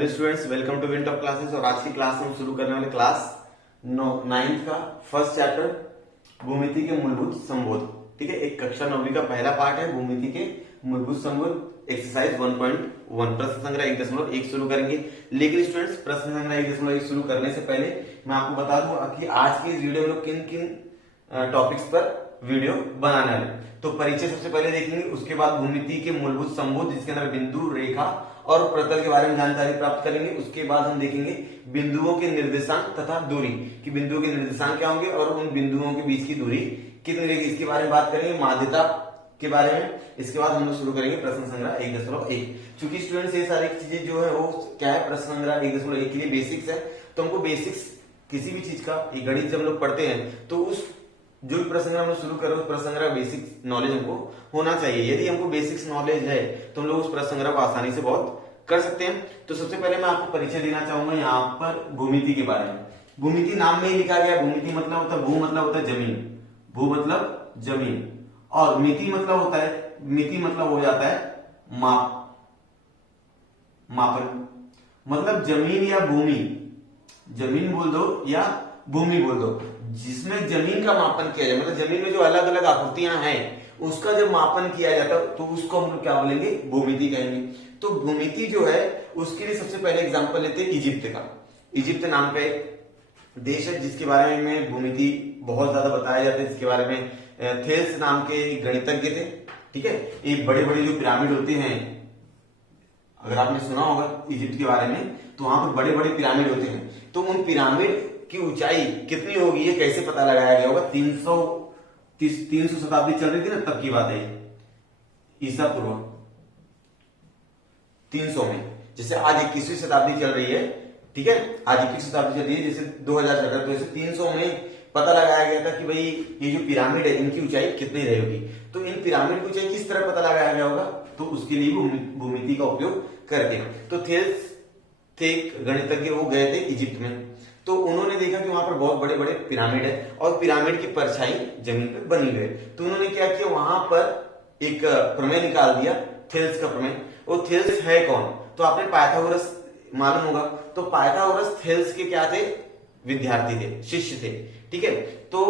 Hello students, welcome to win top classes. और आज की क्लास हम शुरू करने वाले क्लास 9th का फर्स्ट चैप्टर भूमिति के मूलभूत संबोध। ठीक है, एक कक्षा 9वीं का पहला पार्ट है भूमिति के मूलभूत संबोध, एक्सरसाइज 1.1 प्रश्न संग्रह 1.1 शुरू करेंगे। लेकिन स्टूडेंट्स, प्रश्न संग्रह 1.1 शुरू करने से पहले मैं आपको बता दूं कि आज की इस वीडियो में किन किन टॉपिक्स पर वीडियो बनाने वाले। तो परिचय सबसे पहले देखेंगे, उसके बाद भूमिति के मूलभूत संबोध जिसके अंदर बिंदु, रेखा और प्रतल के बारे में जानकारी प्राप्त करेंगे। उसके बाद हम देखेंगे बिंदुओं के निर्देशांक तथा दूरी, कि बिंदुओं के निर्देशांक क्या होंगे और उन बिंदुओं के बीच की दूरी कितनी रहेगी, इसके बारे में बात करेंगे। माध्यता के बारे में। इसके बाद हम लोग शुरू करेंगे प्रश्न संग्रह 1.1। चूंकि स्टूडेंट्स ये सारी चीजें जो है वो क्या है, प्रश्न संग्रह 1.1 के लिए बेसिक्स है, तो हमको बेसिक्स किसी भी चीज का गणित जब हम लोग पढ़ते हैं तो उस जो भी प्रश्न हम लोग शुरू करें उस प्रश्न संग्रह बेसिक नॉलेज हमको होना चाहिए। यदि हमको बेसिक्स नॉलेज है तो हम लोग उस प्रश्न संग्रह को आसानी से बहुत कर सकते हैं। तो सबसे पहले मैं आपको परिचय देना चाहूंगा यहाँ पर भूमिति के बारे में। भूमिति नाम में ही लिखा गया, भूमिति मतलब होता है, भू मतलब होता है जमीन, भू मतलब जमीन, और मिति मतलब होता है, मिति मतलब हो जाता है माप, मापन। मतलब जमीन या भूमि, जमीन बोल दो या भूमि बोल दो, जिसमें जमीन का मापन किया जाए, मतलब जमीन में जो अलग अलग आकृतियां हैं उसका जब मापन किया जाता है तो उसको हम लोग क्या बोलेंगे, भूमिति कहेंगे। तो भूमिति जो है उसके लिए सबसे पहले एग्जांपल लेते हैं इजिप्ट का। इजिप्ट नाम का एक देश है जिसके बारे में भूमिति बहुत ज्यादा बताया जाता है, जिसके बारे में थेल्स नाम के गणितज्ञ थे। ठीक है, ये बड़े बड़े जो पिरामिड होते हैं, अगर आपने सुना होगा इजिप्ट के बारे में, तो वहां पर बड़े बड़े पिरामिड होते हैं। तो उन पिरामिड की ऊंचाई कितनी होगी ये कैसे पता लगाया गया होगा, 300 शताब्दी चल रही थी ना, तब की बात है, ईसा पूर्व 300 में। जैसे आज 21वीं शताब्दी चल रही है, ठीक है, आज 21वीं शताब्दी चल रही है, जैसे 2000 तो जैसे 300 में पता लगाया गया था कि भाई ये जो पिरामिड है इनकी ऊंचाई कितनी रहेगी। तो इन पिरामिड की ऊंचाई किस तरह पता लगाया गया होगा, तो उसके लिए भूमिति का उपयोग करके। तो थेल्स थे गणितज्ञ, वो गए थे इजिप्ट में, तो उन्होंने देखा कि वहां पर बहुत बड़े बड़े पिरामिड है और पिरामिड की परछाई जमीन पर बनी हुई है। तो उन्होंने क्या किया, वहां पर एक प्रमेय निकाल दिया, थेल्स का प्रमेय। वो थेल्स है कौन, तो आपने पाइथागोरस मालूम होगा, तो पाइथागोरस थेल्स के क्या थे, विद्यार्थी थे, शिष्य थे। ठीक है, तो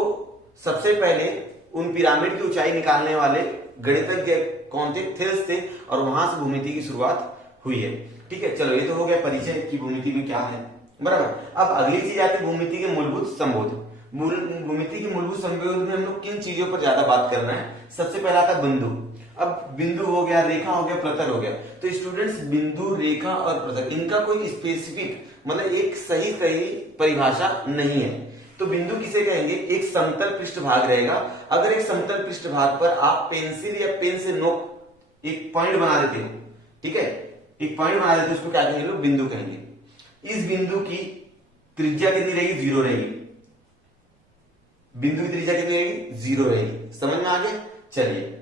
सबसे पहले उन पिरामिड की ऊंचाई निकालने वाले गणितज्ञ कौन थे, थेल्स थे, और वहां से भूमिति की शुरुआत हुई है। ठीक है, चलो ये तो हो गया परिचय की भूमिति में क्या है, बराबर। अब अगली चीज आती है भूमिति के मूलभूत संबोध। भूमिति के मूलभूत संबोध में हम लोग किन चीजों पर ज्यादा बात कर रहे हैं, सबसे पहला आता है बिंदु। अब बिंदु हो गया, रेखा हो गया, प्रतल हो गया। तो स्टूडेंट्स, बिंदु, रेखा और प्रतल, इनका कोई स्पेसिफिक मतलब एक सही परिभाषा नहीं है। तो बिंदु किसे कहेंगे, एक समतल पृष्ठभाग रहेगा। अगर एक समतल पृष्ठभाग पर आप पेंसिल या पेन से नोक एक पॉइंट बना देते हो, ठीक है, एक पॉइंट बना देते हो, उसको क्या कहेंगे लोग, बिंदु कहेंगे। इस बिंदु की त्रिज्या कितनी रहेगी, 0 रहेगी। बिंदु की त्रिज्या कितनी रहेगी, 0 रहेगी। समझ में आ गया। चलिए,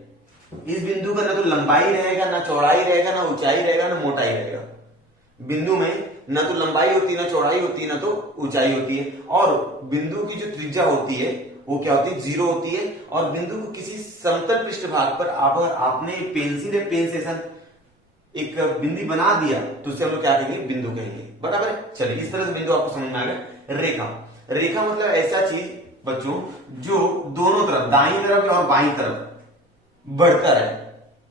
इस बिंदु का ना तो लंबाई रहेगा, ना चौड़ाई रहेगा, ना ऊंचाई रहेगा, ना मोटाई रहेगा। बिंदु में ना तो लंबाई होती है, ना चौड़ाई होती है, ना तो ऊंचाई होती है। और बिंदु की जो त्रिज्या होती है वो क्या होती है, 0 होती है। और बिंदु को किसी समतल पृष्ठभाग पर आपने पेंसिल या पेन से एक बिंदु बना दिया तो उसे हम लोग क्या कहेंगे, बिंदु कहेंगे, बराबर है। चलिए, इस तरह से बिंदु आपको समझ में आ गया। रेखा, रेखा मतलब ऐसा चीज बच्चों जो दोनों तरफ, दाईं तरफ और बाईं तरफ बढ़ता है,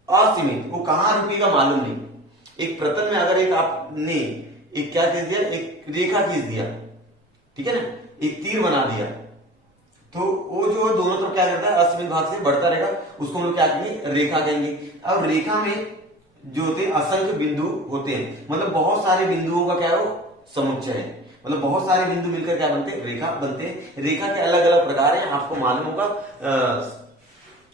असीमित, वो कहां रुकेगा मालूम नहीं। एक प्रतल में अगर एक आपने एक क्या खींच दिया, एक रेखा खींच दिया, ठीक है ना, एक तीर बना दिया, तो वो जो दोनों तरफ क्या करता है, असीमित भाग से बढ़ता रहेगा, उसको हम लोग क्या कहेंगे, रेखा कहेंगे। अब रेखा में जो होते हैं असंख्य बिंदु होते हैं, मतलब बहुत सारे बिंदुओं का क्या है, वो समुच्चय है, मतलब बहुत सारे बिंदु मिलकर क्या बनते हैं, रेखा बनते हैं। रेखा के अलग अलग प्रकार हैं, आपको मालूम होगा,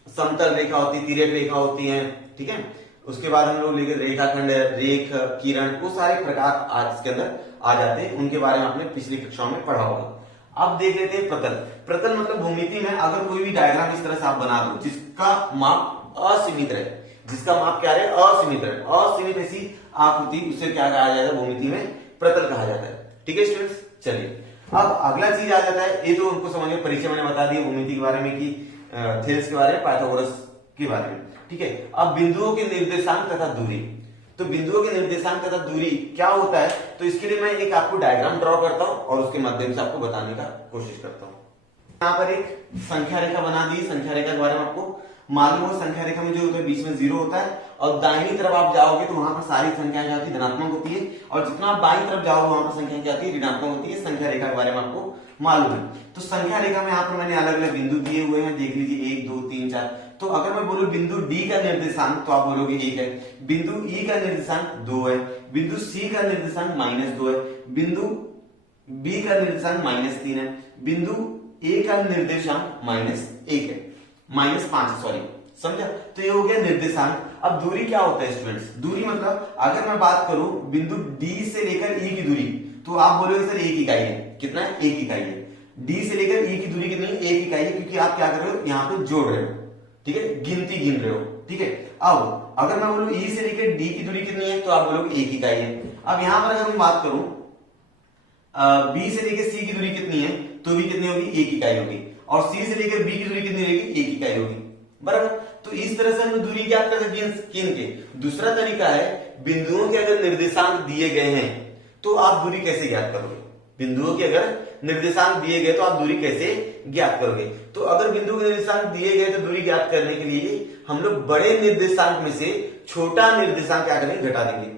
समतल रेखा होती है, तिर्यक रेखा होती है, ठीक है। उसके बाद हम लोग लेकर रेखाखंड, रेख, किरण, वो सारे प्रकार आज इसके अंदर आ जाते हैं, उनके बारे में आपने पिछली कक्षाओं में पढ़ा होगा। अब देख लेते हैं प्रतल। प्रतल मतलब भूमिति में अगर कोई भी डायग्राम इस तरह से आप बना दो जिसका माप असीमित रहे, जिसका माप क्या रहे, असीमित रहे, असीमित ऐसी आकृति, उसे क्या कहा जाता है, भूमिति में प्रतल कहा जाता है। ठीक है स्टूडेंट्स, चलिए अब अगला चीज आ जाता है, ये तो उनको समझ में, परिचय मैंने बता दिया भूमिति के बारे में कि थेल्स के बारे में, पाइथागोरस के बारे में। ठीक है, अब बिंदुओं के निर्देशांक तथा दूरी। तो बिंदुओं के निर्देशांक तथा दूरी क्या होता है, तो इसके लिए मैं एक आपको डायग्राम ड्रॉ करता हूं और उसके माध्यम से आपको बताने का कोशिश करता हूं। यहाँ पर एक संख्या रेखा बना दी। संख्या रेखा के बारे में आपको मालूम हो, संख्या रेखा में जो होता है बीच में 0 होता है और दाहिनी तरफ आप जाओगे तो वहां पर सारी संख्याएं क्या होती है, धनात्मक होती है, और जितना आप बाईं तरफ जाओगे वहां पर संख्या क्या होती है, ऋणात्मक होती है। संख्या रेखा के बारे में आपको मालूम है। तो संख्या रेखा में यहाँ पर मैंने अलग अलग बिंदु दिए हुए हैं, देख लीजिए 1 2 3 4। तो अगर मैं बोलूं बिंदु डी का निर्देशांक तो आप बोलोगे 1 है, बिंदु ई का निर्देशांक 2 है, बिंदु सी का निर्देशांक -2 है, बिंदु बी का निर्देशांक -3 है, बिंदु ए का निर्देशांक -1 है, -5 सॉरी, समझा। तो ये हो गया निर्देशांक। अब दूरी क्या होता है स्टूडेंट्स, दूरी मतलब अगर मैं बात करूं बिंदु डी से लेकर ई की दूरी, तो आप बोलोगे सर 1 इकाई है। कितना है, 1 इकाई है। डी से लेकर ई की दूरी कितनी है, 1 इकाई है, क्योंकि आप क्या कर रहे हो, यहाँ पे जोड़ रहे हो, ठीक है, गिनती गिन रहे हो, ठीक है। अब अगर मैं बोलूं ई से लेकर डी की दूरी कितनी है, तो आप बोलोगे 1 इकाई है। अब यहां पर अगर मैं बात करूं बी से लेकर सी की दूरी कितनी है, तो भी कितनी होगी, 1 इकाई होगी, और सी से लेकर बी की दूरी कितनी रहेगी, 1 इकाई होगी, बराबर। तो इस तरह से हम दूरी ज्ञात कर सकते हैं किन के। दूसरा तरीका है, बिंदुओं के अगर निर्देशांक दिए गए हैं तो आप दूरी कैसे ज्ञात करोगे। बिंदुओं के अगर निर्देशांक दिए गए तो आप दूरी कैसे ज्ञात करोगे। तो अगर बिंदु के निर्देशांक दिए गए तो दूरी ज्ञात करने के लिए हम लोग बड़े निर्देशांक में से छोटा निर्देशांक क्या करेंगे, घटा देंगे।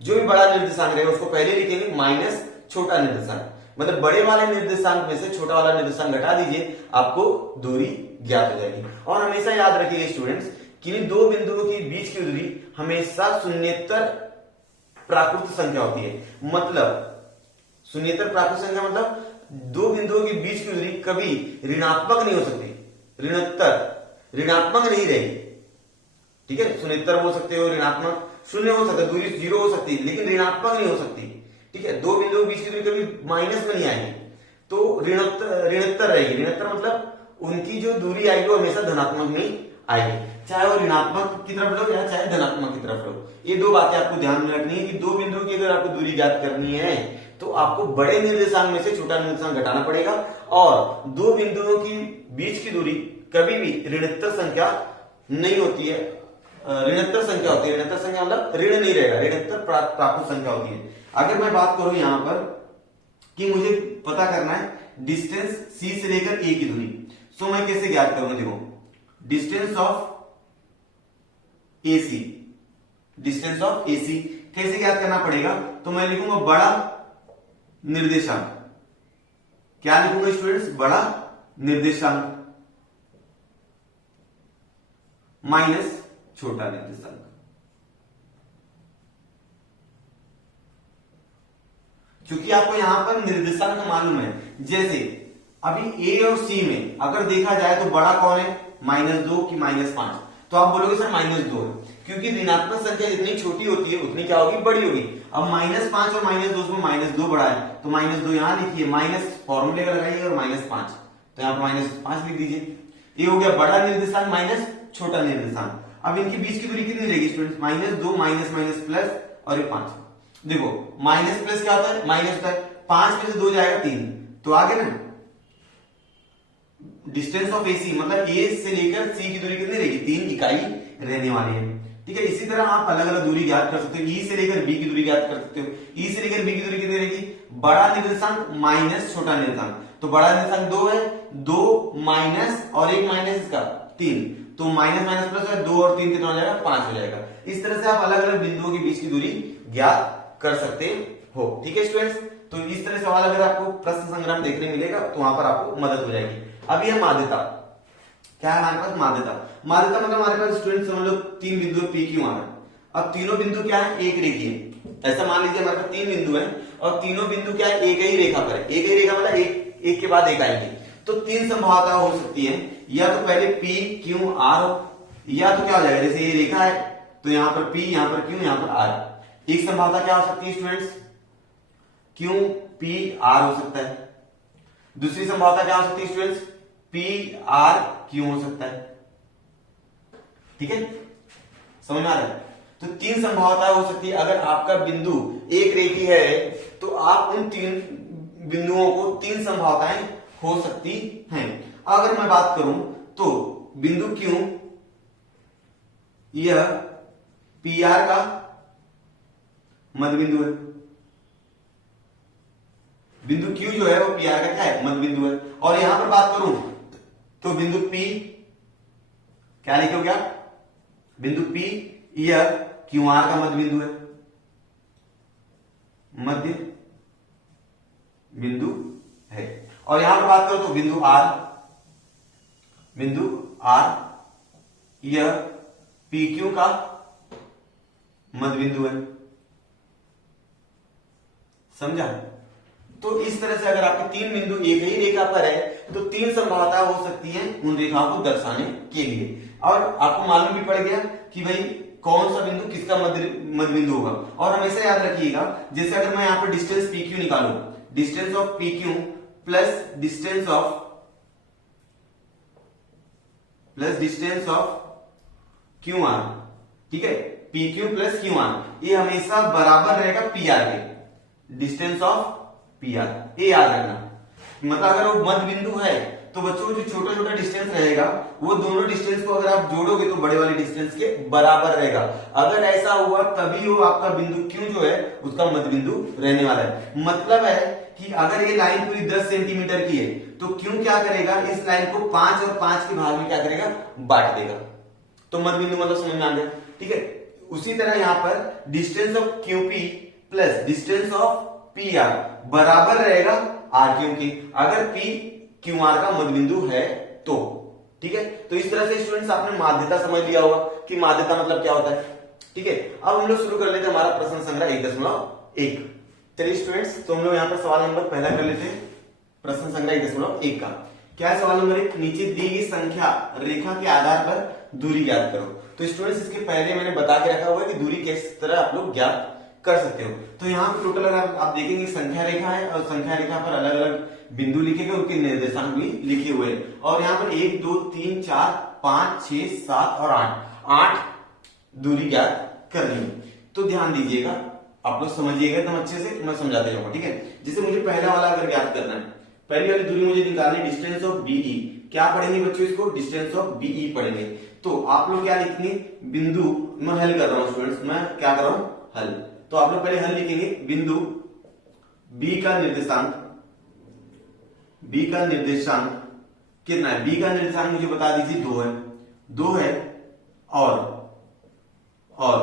जो भी बड़ा निर्देशांक रहेगा उसको पहले लिखेंगे माइनस छोटा निर्देशांक, मतलब बड़े वाले निर्देशांक में से छोटा वाला निर्देशांक घटा दीजिए, आपको दूरी ज्ञात हो जाएगी। और हमेशा याद रखिए स्टूडेंट्स कि इन दो बिंदुओं के बीच की दूरी हमेशा शून्येतर प्राकृत संख्या होती है। मतलब शून्येतर प्राकृत संख्या मतलब दो बिंदुओं के बीच की दूरी कभी ऋणात्मक नहीं हो सकती, ऋणात्मक नहीं रहेगी, ठीक है। शून्येतर हो सकते हो, ऋणात्मक शून्य हो सकता है, दूरी 0 हो सकती है, लेकिन ऋणात्मक नहीं हो सकती, ठीक है। दो बिंदुओं के बीच की दूरी कभी माइनस में नहीं आएगी, तो ऋणोत्तर रहेगी। ऋणोत्तर मतलब उनकी जो दूरी आएगी वो हमेशा धनात्मक में आएगी, चाहे वो ऋणात्मक की तरफ लो या चाहे धनात्मक की तरफ लो। ये दो बातें आपको ध्यान में रखनी है कि दो बिंदुओं की अगर आपको दूरी ज्ञात करनी है तो आपको बड़े निर्देशांक में से छोटा निर्देशांक घटाना पड़ेगा, और दो बिंदुओं की बीच की दूरी कभी भी ऋणोत्तर संख्या नहीं होती है, ऋणोत्तर संख्या होती है। ऋणोत्तर संख्या मतलब ऋण नहीं रहेगा, ऋणोत्तर प्राकृत संख्या होती है। अगर मैं बात करूं यहां पर कि मुझे पता करना है डिस्टेंस सी से लेकर ए की दूरी, तो मैं कैसे ज्ञात करूंगा, देखो distance of AC, distance of AC कैसे ज्ञात करना पड़ेगा, तो मैं लिखूंगा बड़ा निर्देशांक। क्या लिखूंगा स्टूडेंट्स, बड़ा निर्देशांक माइनस छोटा निर्देशांक। क्योंकि आपको यहां पर निर्देशांक मालूम है, जैसे अभी ए और सी में अगर देखा जाए तो बड़ा कौन है, -2 की -5, तो आप बोलोगे सर -2 है, क्योंकि ऋणात्मक संख्या जितनी छोटी होती है उतनी क्या होगी, बड़ी होगी। अब -5 और -2 में -2 बड़ा है, तो -2 यहां लिखिए, माइनस फॉर्मूले का लगाइए और -5, तो यहां पर -5 लिख दीजिए। ये हो गया बड़ा निर्देशांक माइनस छोटा निर्देशांक। अब इनके बीच की दूरी कितनी रहेगी स्टूडेंट्स, -2 माइनस माइनस प्लस और ये 5। देखो माइनस प्लस क्या होता है, माइनस होता है, 5 में से 2 जाएगा 3, तो आगे ना डिस्टेंस ऑफ एसी मतलब ए से लेकर सी की दूरी कितनी रहेगी, 3 इकाई रहने वाली है, ठीक है। इसी तरह आप अलग अलग दूरी ज्ञात कर सकते हो, ई से लेकर बी की दूरी ज्ञात कर सकते हो। ई से लेकर बी की दूरी कितनी रहेगी, बड़ा निर्देशांक माइनस छोटा निर्देशांक, तो बड़ा निर्देशांक 2 है, 2 माइनस और एक माइनस इसका 3, तो माइनस माइनस प्लस है, 2 और 3 कितना हो जाएगा, 5 हो जाएगा। इस तरह से आप अलग अलग बिंदुओं के बीच की दूरी ज्ञात कर सकते हो, ठीक है स्टूडेंट्स। तो इस तरह सवाल अगर आपको प्रश्न संग्रह देखने मिलेगा तो वहां पर आपको मदद हो जाएगी। अब यह माध्यता क्या है हमारे पास, माध्यता मतलब हमारे पास स्टूडेंट समझ लो 3 बिंदु पी क्यू आर। अब तीनों बिंदु क्या है, एक रेखीय। ऐसा मान लीजिए हमारे पास 3 बिंदु हैं और तीनों बिंदु क्या है, एक ही रेखा पर है। एक ही रेखा मतलब एक के बाद एक आएंगे, तो 3 संभावना हो सकती है, या तो पहले पी क्यू आर हो, या तो क्या हो जाएगा, जैसे ये रेखा है तो यहां पर पी, यहां पर क्यू, यहां पर आर। एक संभावना क्या हो सकती है स्टूडेंट्स, क्यू पी आर हो सकता है। दूसरी संभावना क्या हो सकती है स्टूडेंट्स, पी आर क्यू हो सकता है, ठीक है, समझ में आ रहा है। तो 3 संभावना हो सकती है। अगर आपका बिंदु एक रेखीय है तो आप उन 3 बिंदुओं को 3 संभावनाएं हो सकती हैं। अगर मैं बात करूं तो बिंदु क्यू यह पी आर का मध्य बिंदु है। बिंदु Q जो है वो पी आर का क्या है, मध्य बिंदु है। और यहां पर बात करूं तो बिंदु P क्या लिखे हो क्या, बिंदु P यह क्यू आर का मध्य बिंदु है, मध्य बिंदु है। और यहां पर बात करो तो बिंदु R यह पी क्यू का मध्य बिंदु है। समझा? तो इस तरह से अगर आपके तीन बिंदु एक ही रेखा पर है तो तीन संभावना हो सकती है उन रेखाओं को दर्शाने के लिए। और आपको मालूम भी पड़ गया कि भाई कौन सा बिंदु किसका मध्य बिंदु होगा। और हमेशा याद रखिएगा, जैसे अगर मैं यहां पर डिस्टेंस पी क्यू निकालूं, distance of P Q plus distance of Q R, ठीक है, P Q plus Q R, ये हमेशा बराबर रहेगा पी आर के, डिस्टेंस ऑफ पी आर, ये याद रखना। मतलब अगर वो मध्य बिंदु है तो बच्चों जो छोटा छोटा डिस्टेंस रहेगा वो दोनों डिस्टेंस को अगर आप जोड़ोगे तो बड़े वाले डिस्टेंस के बराबर रहेगा। अगर ऐसा हुआ तभी वो आपका बिंदु क्यू जो है उसका मध्य बिंदु रहने वाला है। मतलब है कि अगर ये लाइन पूरी 10 सेंटीमीटर की है तो क्यू क्या करेगा, इस लाइन को 5 और 5 के भाग में क्या करेगा, बांट देगा। तो मध्य बिंदु मतलब समझ में आ गया, ठीक है। उसी तरह यहां पर distance of QP plus distance of P R बराबर रहेगा आर क्यू की, अगर पी क्यू आर का मध्य बिंदु है तो, ठीक है। तो इस तरह से स्टूडेंट्स आपने माध्यता समझ लिया होगा कि माध्यता मतलब क्या होता है, ठीक है। अब हम लोग शुरू कर लेते हैं हमारा प्रश्न संग्रह 1.1। चलिए स्टूडेंट्स, तो हम लोग यहाँ पर सवाल नंबर पहला कर लेते हैं, प्रश्न संग्रह 1.1 का। क्या है सवाल नंबर 1, नीचे दी गई संख्या रेखा के आधार पर दूरी ज्ञात करो। तो स्टूडेंट्स इसके पहले मैंने बता के रखा हुआ है कि दूरी किस तरह आप लोग ज्ञात कर सकते हो। तो यहाँ पर टोटल अगर आप देखेंगे संख्या रेखा है और संख्या रेखा पर अलग अलग बिंदु लिखे गए, उनके निर्देशांक भी लिखे हुए हैं। और यहाँ पर 1 2 3 4 5 6 7 और 8 दूरी ज्ञात करनी है। तो ध्यान दीजिएगा, आप लोग समझिएगा एकदम अच्छे से, मैं समझाते जाऊंगा, ठीक है। जैसे मुझे पहला वाला अगर ज्ञात करना है, पहली वाली दूरी मुझे निकालनी, डिस्टेंस ऑफ बीई। क्या पढ़ेंगे बच्चों इसको, डिस्टेंस ऑफ बीई पढ़ेंगे। तो आप लोग क्या लिखेंगे, बिंदु, मैं हल कर रहा हूं स्टूडेंट्स, मैं क्या कर रहा हूं, हल। तो आप लोग पहले हल लिखेंगे, बिंदु बी का निर्देशांक, बी का निर्देशांक कितना है, बी का निर्देशांक मुझे बता दीजिए 2 है। और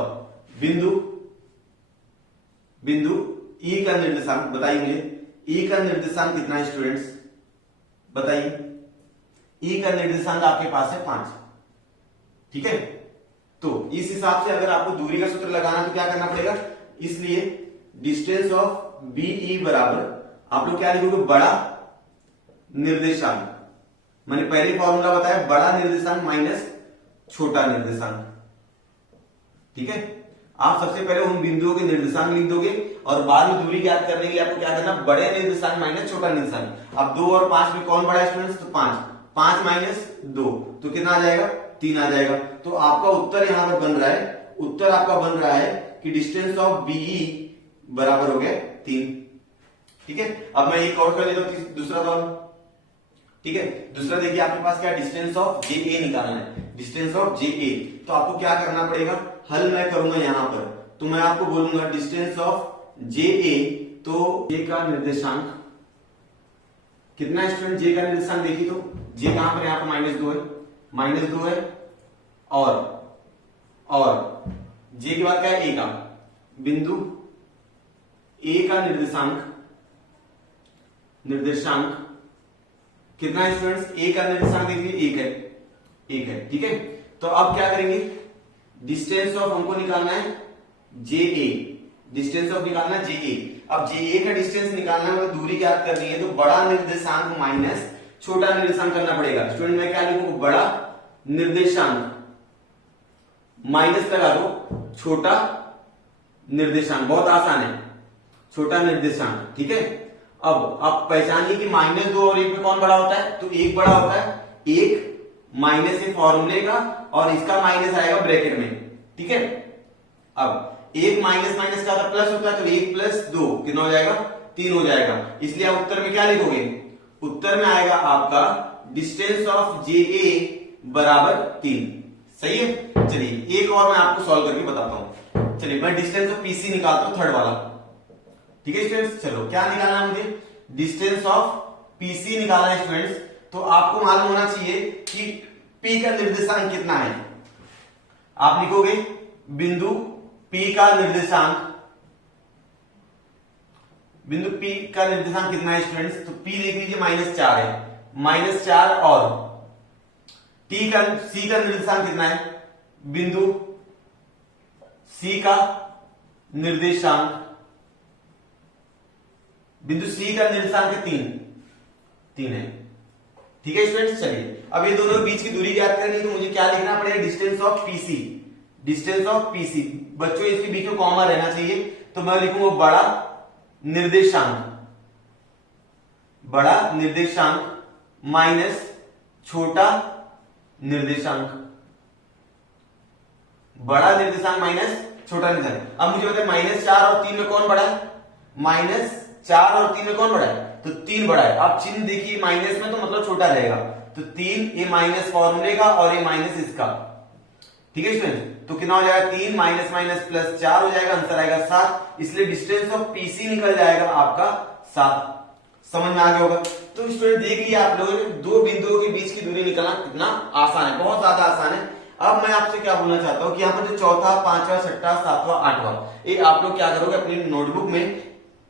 बिंदु ई का निर्देशांक बताइए मुझे, ई का निर्देशांक कितना है स्टूडेंट्स, बताइए। ई का निर्देशांक आपके पास है 5, ठीक है। तो इस हिसाब से अगर आपको दूरी का सूत्र लगाना तो क्या करना पड़ेगा, इसलिए डिस्टेंस ऑफ बीई बराबर आप लोग क्या लिखोगे, बड़ा निर्देशांक, मैंने पहले फॉर्मूला बताया, बड़ा निर्देशांक माइनस छोटा निर्देशांक, ठीक है। आप सबसे पहले उन बिंदुओं के निर्देशांक लिख दोगे और बाद में दूरी ज्ञात करने के लिए आपको क्या करना, बड़े निर्देशांक माइनस छोटा निर्देशांक। अब 2 और 5 में कौन बड़ा है स्टूडेंट्स, तो 5 माइनस 2 तो कितना आ जाएगा, 3 आ जाएगा। तो आपका उत्तर यहां पर बन रहा है, उत्तर आपका बन रहा है कि डिस्टेंस ऑफ बीई बराबर हो गया 3, ठीक है। अब मैं एक और कर लेता हूं, दूसरा सवाल, ठीक है। दूसरा देखिए आपके पास क्या, डिस्टेंस ऑफ जे ए निकालना है, डिस्टेंस ऑफ जे ए। तो आपको क्या करना पड़ेगा, हल मैं करूंगा यहां पर, तो मैं आपको बोलूंगा डिस्टेंस ऑफ जे ए, तो जे का निर्देशांक कितना है स्टूडेंट, जे का निर्देशांक देखिए तो जे कहां पर, यहां पर -2 है, और जे के बाद क्या है, ए का, बिंदु ए का निर्देशांक कितना है स्टूडेंट्स, ए का निर्देशांक देखिए 1 है, ठीक है। तो अब क्या करेंगे, डिस्टेंस ऑफ हमको निकालना है जे ए, डिस्टेंस ऑफ निकालना है जे ए। अब जे ए का डिस्टेंस निकालना है, मतलब दूरी ज्ञात करनी है, तो बड़ा निर्देशांक माइनस छोटा निर्देशांक करना पड़ेगा। स्टूडेंट मैं क्या लिखूंगा, बड़ा निर्देशांक माइनस लगा दो छोटा निर्देशांक, बहुत आसान है, छोटा निर्देशांक, ठीक है। अब आप पहचानिए कि -2 और 1 में कौन बड़ा होता है, तो 1 बड़ा होता है, 1 माइनस है फॉर्मूले का और इसका माइनस आएगा ब्रैकेट में, ठीक है। अब 1 माइनस का प्लस होता है, तो 1 + 2 कितना हो जाएगा, 3 हो जाएगा। इसलिए आप उत्तर में क्या लिखोगे, उत्तर में आएगा आपका डिस्टेंस ऑफ जे ए बराबर 3, सही है। चलिए एक और मैं आपको सॉल्व करके बताता हूं। चलिए मैं डिस्टेंस ऑफ पीसी निकालता हूं, थर्ड वाला। ठीक है स्टूडेंट्स, चलो क्या निकालना है मुझे, डिस्टेंस ऑफ पीसी निकालना है स्टूडेंट्स। तो आपको मालूम होना चाहिए कि पी का निर्देशांक कितना है। आप लिखोगे बिंदु पी का निर्देशांक, बिंदु पी का निर्देशांक कितना है स्टूडेंट्स, तो पी देख लीजिए -4 है, -4 और टी का सी का निर्देशांक कितना है, बिंदु सी का निर्देशांक, बिंदु सी का निर्देशांक 3 है। ठीक है स्टूडेंट्स, चलिए अब ये दोनों के बीच की दूरी ज्ञात करनी है, तो मुझे क्या लिखना पड़ेगा, distance of PC, distance of PC. बच्चों इसके बीच में कॉमा रहना चाहिए, तो मैं लिखूंगा बड़ा निर्देशांक, बड़ा निर्देशांक माइनस छोटा निर्देशांक, बड़ा निर्देशांक माइनस छोटा निर्देशांक। अब मुझे बताए -4 और 3 में कौन बड़ा है, -4 और 3 में कौन बड़ा है, तो 3 बड़ा है। आप चिन्ह देखिए माइनस में, तो मतलब छोटा रहेगा, तो 3 ये माइनस फॉर्मूले का और ये माइनस इसका। ठीक है स्टूडेंट, तो कितना हो जाएगा, 3 माइनस माइनस प्लस 4 हो जाएगा, आंसर आएगा 7। इसलिए डिस्टेंस ऑफ पीसी निकल जाएगा आपका 7। समझ में आ गया होगा। तो स्टूडेंट देख लिया आप लोगों ने, दो बिंदुओं के बीच की दूरी निकालना कितना आसान है, बहुत ज्यादा आसान है। अब मैं आपसे क्या बोलना चाहता हूं कि यहाँ पर जो चौथा, पांचवा, छठा, सातवां, आठवां, ये आप लोग क्या करोगे, अपनी नोटबुक में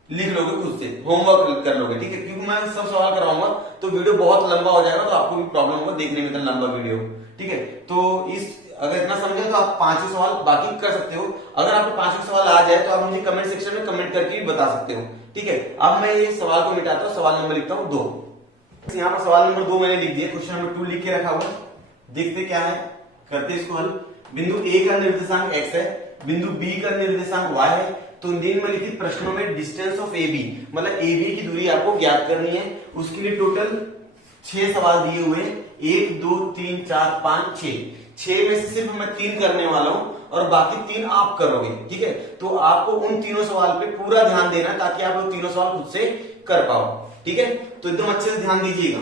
लिख लोगे, खुद से होमवर्क कर लोगे। ठीक है, क्योंकि मैं सब सवाल करवाऊंगा तो वीडियो बहुत लंबा हो जाएगा, तो आपको भी प्रॉब्लम होगा देखने में इतना लंबा वीडियो। ठीक है, तो इस अगर इतना समझे तो आप पांचों सवाल बाकी कर सकते हो। अगर आपको पांचों सवाल आ जाए तो आप मुझे कमेंट सेक्शन में कमेंट करके भी बता सकते हो। ठीक है, अब मैं ये सवाल को मिटाता हूँ, सवाल नंबर लिखता हूँ 2। यहाँ पर सवाल नंबर 2 मैंने लिख दिया, क्वेश्चन नंबर 2 लिख के रखा हुआ। देखते क्या है, करते इसको हल। बिंदु ए का निर्देशांक x है, बिंदु बी का निर्देशांक y है। तो निम्नलिखित प्रश्नों में डिस्टेंस ऑफ ए बी, मतलब ए बी की दूरी आपको ज्ञात करनी है। उसके लिए टोटल 6 सवाल दिए हुए, 1 2 3 4 5 6 में से सिर्फ मैं 3 करने वाला हूं और बाकी 3 आप करोगे। ठीक है, तो आपको उन तीनों सवाल पे पूरा ध्यान देना, ताकि आप वो तीनों सवाल खुद से कर पाओ। ठीक है, तो एकदम अच्छे से ध्यान दीजिएगा।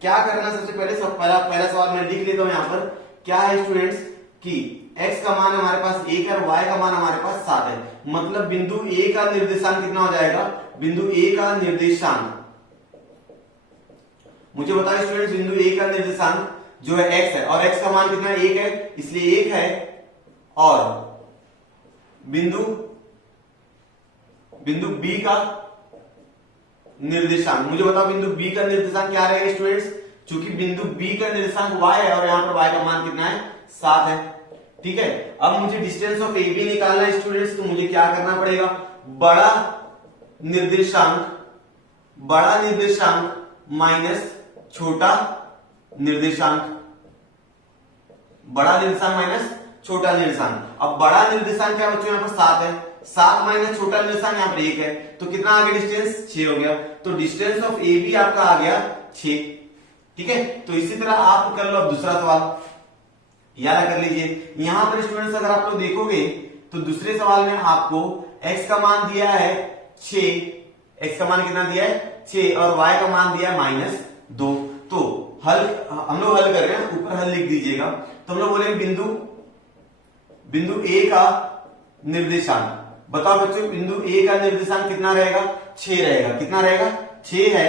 क्या करना, सबसे पहले पहला सवाल मैं लिख लेता हूं। यहाँ पर क्या है स्टूडेंट्स कि x का मान हमारे पास 1 है और y का मान हमारे पास 7 है। मतलब बिंदु a का निर्देशांक कितना हो जाएगा, बिंदु a का निर्देशांक, मुझे बताओ स्टूडेंट्स, बिंदु a का निर्देशांक जो है x है, और x का मान कितना 1 है, इसलिए 1 है। और बिंदु b का निर्देशांक, मुझे बताओ बिंदु b का निर्देशांक क्या रहेगा स्टूडेंट्स, चूंकि बिंदु b का निर्देशांक y है और यहां पर y का मान कितना है, 7 है। ठीक है, अब मुझे डिस्टेंस ऑफ ए बी निकालना है स्टूडेंट्स, तो मुझे क्या करना पड़ेगा, बड़ा निर्देशांक माइनस छोटा निर्देशांक, बड़ा निर्देशांक माइनस छोटा निर्देशांक। अब बड़ा निर्देशांक क्या बच्चों, यहाँ पर 7 है, 7 माइनस छोटा निर्देशांक यहाँ पर 1 है, तो कितना आ गया डिस्टेंस, 6 हो गया। तो डिस्टेंस ऑफ ए बी आपका आ गया 6। ठीक है, तो इसी तरह आप कर लो अब दूसरा सवाल, याद कर लीजिए। यहां पर स्टूडेंट्स अगर आप लोग देखोगे तो दूसरे सवाल में आपको x का मान दिया है 6, x का मान कितना दिया है 6, और y का मान दिया है -2। तो हल हम लोग हल कर रहे हैं, ऊपर हल लिख दीजिएगा। तो हम लोग बोलेंगे बिंदु a का निर्देशांक, बताओ बच्चों बिंदु a का निर्देशांक कितना रहेगा, 6 रहेगा। कितना रहेगा, 6 है।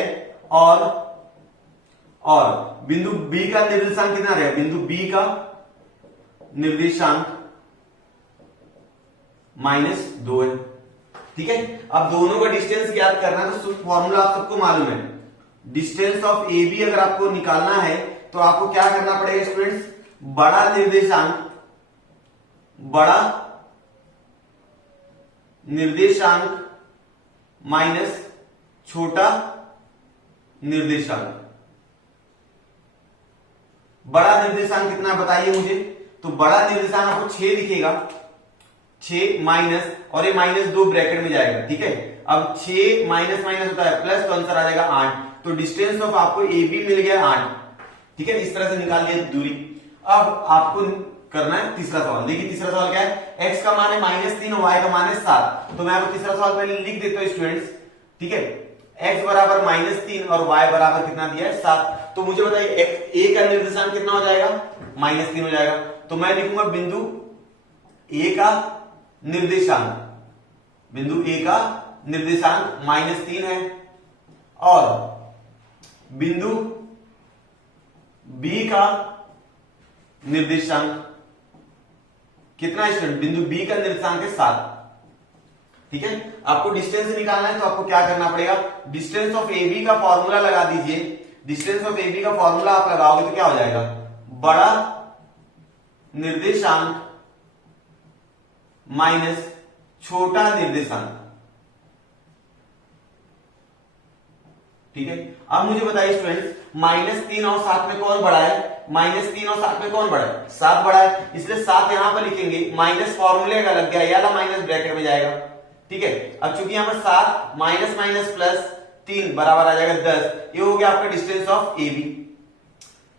और बिंदु b का निर्देशांक कितना रहेगा, बिंदु b का निर्देशांक -2 है। ठीक है, अब दोनों का डिस्टेंस ज्ञात करना है, तो फॉर्मूला आप सबको मालूम है। डिस्टेंस ऑफ ए बी अगर आपको निकालना है तो आपको क्या करना पड़ेगा स्टूडेंट्स, बड़ा निर्देशांक माइनस छोटा निर्देशांक। बड़ा निर्देशांक कितना बताइए मुझे, तो बड़ा निर्देशांक आपको 6 दिखेगा, 6 माइनस, और ये -2 ब्रैकेट में जाएगा। ठीक है, अब 6 माइनस माइनस होता है प्लस, तो आंसर आ जाएगा 8। तो डिस्टेंस ऑफ आपको ए बी मिल गया 8। ठीक है, इस तरह से निकाल लिया दूरी। अब आपको करना है तीसरा सवाल। देखिए तीसरा सवाल क्या है, x का मान है -3 और y का मान है 7। तो मैं आपको तीसरा सवाल पहले लिख देता हूं स्टूडेंट्स। ठीक है, x बराबर -3 और y बराबर कितना दिया है 7। तो मुझे बताइए a का निर्देशांक कितना हो जाएगा, -3 हो जाएगा। तो मैं लिखूंगा बिंदु a का निर्देशांक, बिंदु ए का निर्देशांक -3 है और बिंदु बी का निर्देशांक कितना स्टूडेंट, बिंदु बी का निर्देशांक है 7। ठीक है, आपको डिस्टेंस निकालना है तो आपको क्या करना पड़ेगा, डिस्टेंस ऑफ ए बी का फॉर्मूला लगा दीजिए। डिस्टेंस ऑफ ए बी का फॉर्मूला आप लगाओगे तो क्या हो जाएगा, बड़ा निर्देशांक माइनस छोटा निर्देशांक। ठीक है, अब मुझे बताइए स्टूडेंट्स, -3 और 7 में कौन बड़ा है, -3 और 7 में कौन बड़ा है, 7 बड़ा है, इसलिए 7 यहां पर लिखेंगे, माइनस फॉर्मूले का लग गया, ये वाला माइनस ब्रैकेट में जाएगा। ठीक है, अब चूंकि यहां पर 7 माइनस माइनस प्लस 3 बराबर आ जाएगा 10, ये हो गया आपका डिस्टेंस ऑफ ए बी।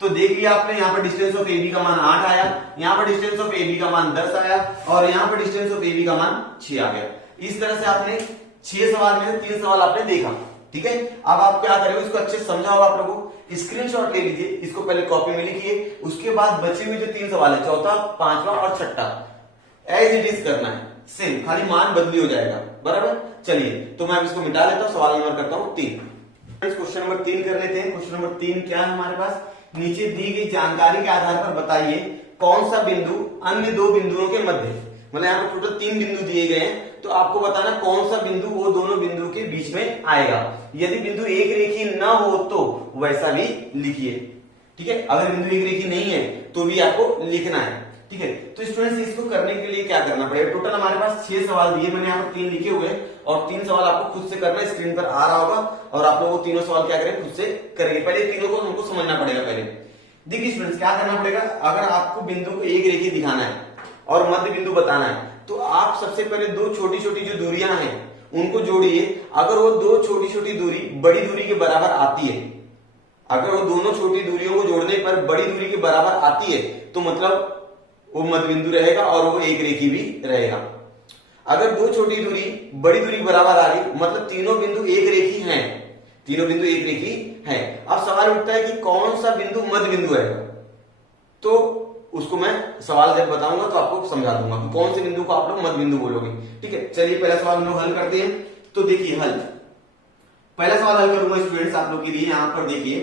तो देख लिया आपने, यहां पर डिस्टेंस ऑफ ए बी का मान 8 आया, यहां पर डिस्टेंस ऑफ ए बी का मान 10 आया और यहां पर डिस्टेंस ऑफ ए बी का मान 6 आ गया। इस तरह से आपने 6 सवाल में से 3 सवाल आपने देखा। ठीक है, अब आप क्या करेंगे, इसको अच्छे से समझाओ, आप लोगों स्क्रीनशॉट ले लीजिए, इसको पहले कॉपी में लिखिए, उसके बाद बचे हुए जो 3 सवाल है, चौथा, पांचवा और छठा, एज इट इज करना है, सेम, खाली मान बदली हो जाएगा। बराबर, चलिए तो मैं इसको मिटा लेता हूं, सवाल नंबर करता हूं 3। क्वेश्चन नंबर 3 कर लेते हैं। क्वेश्चन नंबर 3 क्या है हमारे पास, नीचे दी गई जानकारी के आधार पर बताइए कौन सा बिंदु अन्य दो बिंदुओं के मध्य, मतलब यहाँ पर टोटल 3 बिंदु दिए गए हैं, तो आपको बताना कौन सा बिंदु वो दोनों बिंदु के बीच में आएगा। यदि बिंदु एक रेखी न हो तो वैसा भी लिखिए। ठीक है, अगर बिंदु एक रेखी नहीं है तो भी आपको लिखना है। ठीक है, तो स्टूडेंट्स इसको करने के लिए क्या करना पड़ेगा, टोटल हमारे पास 6 सवाल दिए, मैंने यहाँ पर 3 लिखे हुए और 3 सवाल आपको खुद से करना है, स्क्रीन पर आ रहा होगा और आप लोग वो तीनों सवाल क्या करें, खुद से करेंगे। पहले तीनों को हमको समझना पड़ेगा। पहले देखिए स्टूडेंट्स, क्या करना पड़ेगा, अगर आपको बिंदु को एक रेखी दिखाना है और मध्य बिंदु बताना है तो आप सबसे पहले दो छोटी छोटी जो दूरियां हैं उनको जोड़िए। अगर वो दो छोटी छोटी दूरी बड़ी दूरी के बराबर आती है, अगर वो दोनों छोटी दूरियों को जोड़ने पर बड़ी दूरी के बराबर आती है तो मतलब वो मध्य बिंदु रहेगा और वो एक रेखी भी रहेगा। अगर दो छोटी दूरी बड़ी दूरी बराबर आ रही मतलब तीनों बिंदु एक रेखी हैं, तीनों बिंदु एक रेखी हैं। अब सवाल उठता है कि कौन सा बिंदु मध्य बिंदु है, तो उसको मैं सवाल जब बताऊंगा तो आपको समझा दूंगा कि कौन से बिंदु को आप लोग मध्य बिंदु बोलोगे। ठीक है, चलिए पहला सवाल हम लोग हल करते हैं। तो देखिए हल, पहला सवाल हल करूंगा स्टूडेंट्स आप लोग के लिए। यहां पर देखिए,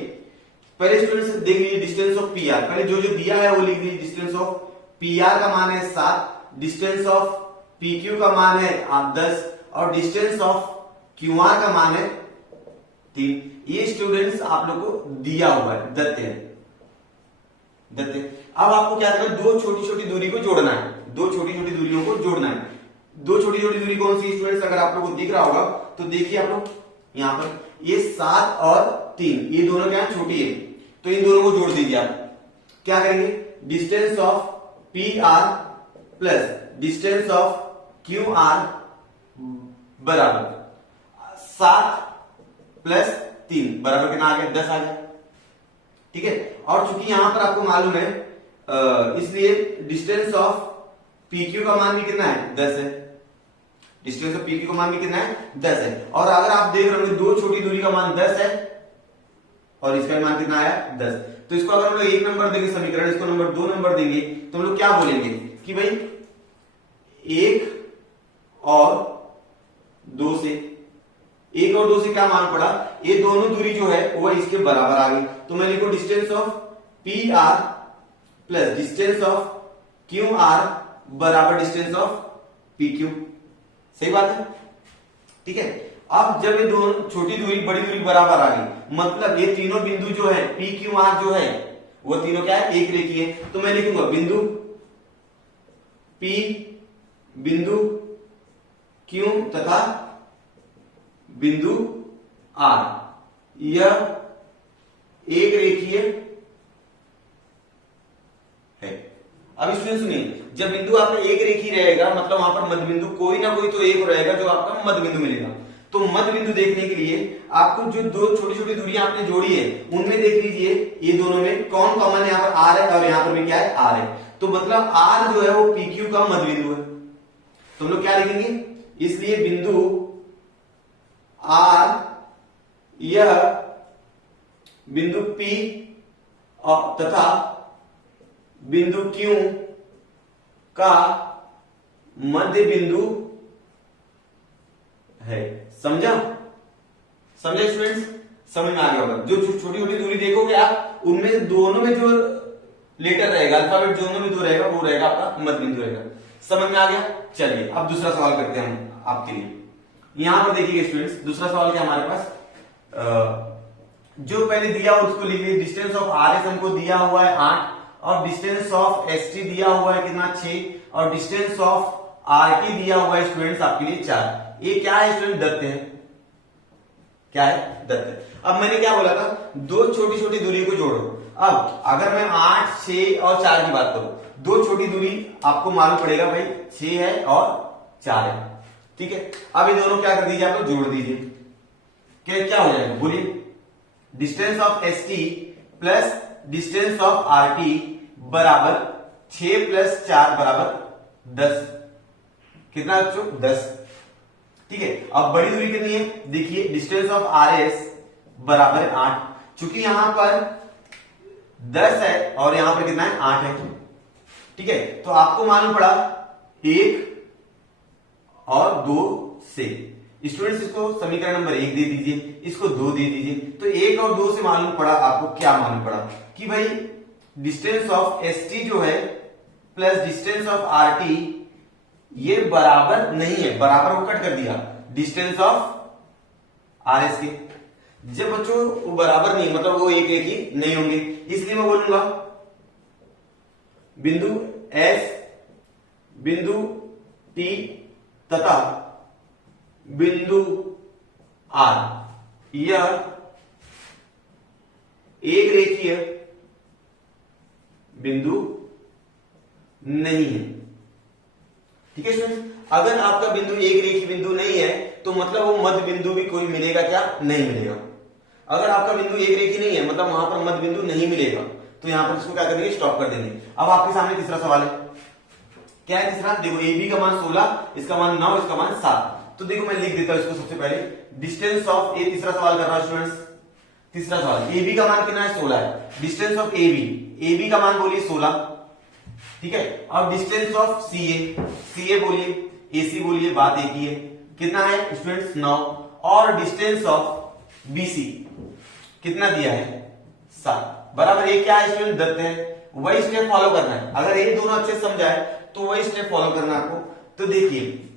पहले स्टूडेंट्स देख लीजिए डिस्टेंस ऑफ पी आर, पहले जो जो दिया है वो लिख लीजिए। डिस्टेंस ऑफ पी आर का मान है 7, डिस्टेंस ऑफ पी क्यू का मान है 10 और डिस्टेंस ऑफ क्यू आर का मान है 3। ये स्टूडेंट्स आप लोग को दिया हुआ है, दत्ते। अब आपको क्या करना है, दो छोटी छोटी दूरी को जोड़ना है, दो छोटी छोटी दूरियों को जोड़ना है। दो छोटी छोटी दूरी कौन सी स्टूडेंट्स, अगर आप लोगों को दिख रहा होगा तो देखिए आप लोग यहां पर ये 7 और 3, ये दोनों क्या है, छोटी है, तो इन दोनों को जोड़ दीजिए। आप क्या करेंगे, distance of P are plus distance of Q R बराबर 7 प्लस 3 बराबर कितना आ गया, 10 आ गया। ठीक है, और चूंकि यहां पर आपको मालूम है इसलिए डिस्टेंस ऑफ पी क्यू का मान भी कितना है, 10 है। डिस्टेंस ऑफ पी क्यू का मान भी कितना है, 10 है। और अगर आप देख रहे होंगे दो छोटी दूरी का मान 10 है और इसका मान कितना आया, 10। तो इसको अगर हम लोग 1 नंबर देंगे समीकरण, इसको नंबर 2 नंबर देंगे तो हम लोग क्या बोलेंगे कि भाई 1 और 2 से, 1 और 2 से क्या मान पड़ा, ये दोनों दूरी जो है वो इसके बराबर आ गई। तो मैं लिखूं distance of P are plus distance of Q R बराबर डिस्टेंस ऑफ पी क्यू। सही बात है। ठीक है, अब जब ये दोनों छोटी दूरी बड़ी दूरी बराबर आ गई मतलब ये तीनों बिंदु जो है पी क्यू आर जो है वो तीनों क्या है, एक रेखी है। तो मैं लिखूंगा बिंदु पी, बिंदु क्यू तथा बिंदु आर, यह एक रेखीय है। अब इसमें सुनिए, जब बिंदु आपका एक रेखी रहेगा मतलब वहां पर मध्य बिंदु कोई ना कोई तो एक रहेगा जो आपका मध्य बिंदु मिलेगा। तो मध्य बिंदु देखने के लिए आपको जो दो छोटी छोटी दूरियां आपने जोड़ी है उनमें देख लीजिए ये दोनों में कौन कॉमन है, यहाँ पर आर है और यहाँ पर भी क्या है, आर है। तो मतलब आर जो है वो पी क्यू का मध्य बिंदु है। तो हम लोग क्या लिखेंगे, इसलिए बिंदु आर यह बिंदु P तथा बिंदु Q का मध्य बिंदु है। समझा स्टूडेंट्स? समझ में आ गया होगा। जो छोटी छोटी दूरी देखोगे आप, उनमें दोनों में जो लेटर रहेगा, अल्फाबेट दोनों में दो रहेगा, वो रहेगा आपका मध्य बिंदु रहेगा। समझ में आ गया? चलिए अब दूसरा सवाल करते हैं हम आपके लिए। यहां पर देखिए स्टूडेंट्स, दूसरा सवाल क्या हमारे पास, जो पहले दिया उसको लिख लीजिए। डिस्टेंस ऑफ आर एस हमको दिया हुआ है 8, और डिस्टेंस ऑफ एस टी दिया हुआ है कितना 6, और डिस्टेंस ऑफ आर टी दिया हुआ है स्टूडेंट्स आपके लिए 4। ये क्या है स्टूडेंट? दत्त है। क्या है? दत्त है। अब मैंने क्या बोला था, दो छोटी छोटी दूरी को जोड़ो। अब अगर मैं 8, 6 और 4 की बात करूं, दो छोटी दूरी आपको मालूम पड़ेगा भाई 6 है और 4 है, ठीक है। अब ये दोनों क्या कर दीजिए, आप लोग जोड़ दीजिए। क्या हो जाएगा बोलिए? Distance of S T plus distance of R T बराबर 6 प्लस 4 बराबर 10। कितना बच्चों? 10, ठीक है। अब बड़ी दूरी कितनी है? देखिए डिस्टेंस ऑफ आर एस बराबर 8। चूंकि यहां पर 10 है और यहां पर कितना है? 8 है, ठीक है। तो आपको मालूम पड़ा 1 और 2 से। स्टूडेंट्स इसको समीकरण नंबर 1 दे दीजिए, इसको 2 दे दीजिए। तो 1 और 2 से मालूम पड़ा आपको, क्या मालूम पड़ा कि भाई डिस्टेंस ऑफ एस टी जो है plus distance of R T ये बराबर नहीं है, बराबर को कट कर दिया डिस्टेंस ऑफ आर एस के। जब बच्चों वो बराबर नहीं, मतलब वो एक ही नहीं होंगे, इसलिए मैं बोलूंगा बिंदु एस, बिंदु टी तथा बिंदु आर यह एक रेखीय बिंदु नहीं है, ठीक है स्टूडेंट। अगर आपका बिंदु एक रेखीय बिंदु नहीं है तो मतलब वो मध्य बिंदु भी कोई मिलेगा क्या? नहीं मिलेगा। अगर आपका बिंदु एक रेखीय नहीं है मतलब वहां पर मध्य बिंदु नहीं मिलेगा, तो यहां पर इसको क्या करेंगे? स्टॉप कर देंगे। अब आपके सामने तीसरा सवाल है। क्या है तीसरा? देखो ए बी का मान 16, इसका मान 9, इसका मान 7। तो देखो मैं लिख देता हूं इसको सबसे पहले। डिस्टेंस ऑफ ए, तीसरा सवाल कर रहा हूं स्टूडेंट्स। तीसरा सवाल, ए बी का मान कितना है? 16 है। डिस्टेंस ऑफ ए बी का मान बोलिए 16, ठीक है। अब डिस्टेंस ऑफ सी ए बोलिए, ए सी बोलिए, बात एक ही है। कितना है स्टूडेंट्स? 9। और डिस्टेंस ऑफ बी सी कितना दिया है? 7। बराबर ये क्या है स्टूडेंट? दत्त है। वही स्टेप फॉलो करना है। अगर ये दोनों अच्छे समझाए तो वही स्टेप फॉलो करना है आपको। तो देखिए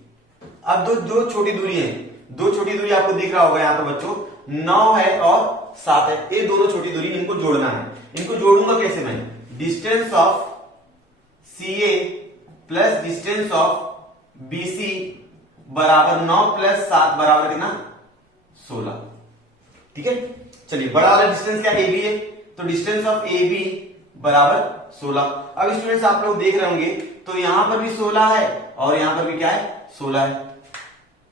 अब दो छोटी दूरी है, दो छोटी दूरी आपको दिख रहा होगा यहां पर बच्चों, 9 है और 7 है। ये दोनों छोटी दूरी इनको जोड़ना है। इनको जोड़ूंगा कैसे मैं? Distance of C A plus distance of B C बराबर 9 प्लस 7 बराबर कितना? 16, ठीक है। चलिए बड़ा वाला डिस्टेंस क्या? ए बी है, तो डिस्टेंस ऑफ ए बी बराबर 16। अब स्टूडेंट्स आप लोग देख रहे होंगे तो यहां पर भी 16 है और यहां पर भी क्या है? 16 है,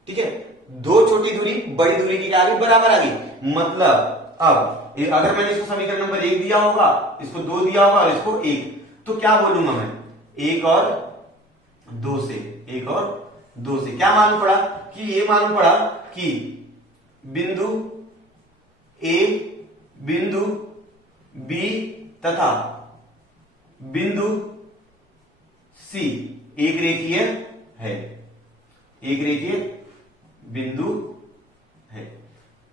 ठीक है। दो छोटी दूरी बड़ी दूरी की क्या आ गई? बराबर आ गई। मतलब अब अगर मैंने इसको समीकरण नंबर 1 दिया होगा, इसको 2 दिया होगा और इसको 1, तो क्या बोलूंगा मैं? 1 और 2 से, 1 और 2 से क्या मालूम पड़ा? कि ये मालूम पड़ा कि बिंदु ए, बिंदु बी तथा बिंदु सी एक रेखीय है, एक रेखीय बिंदु है।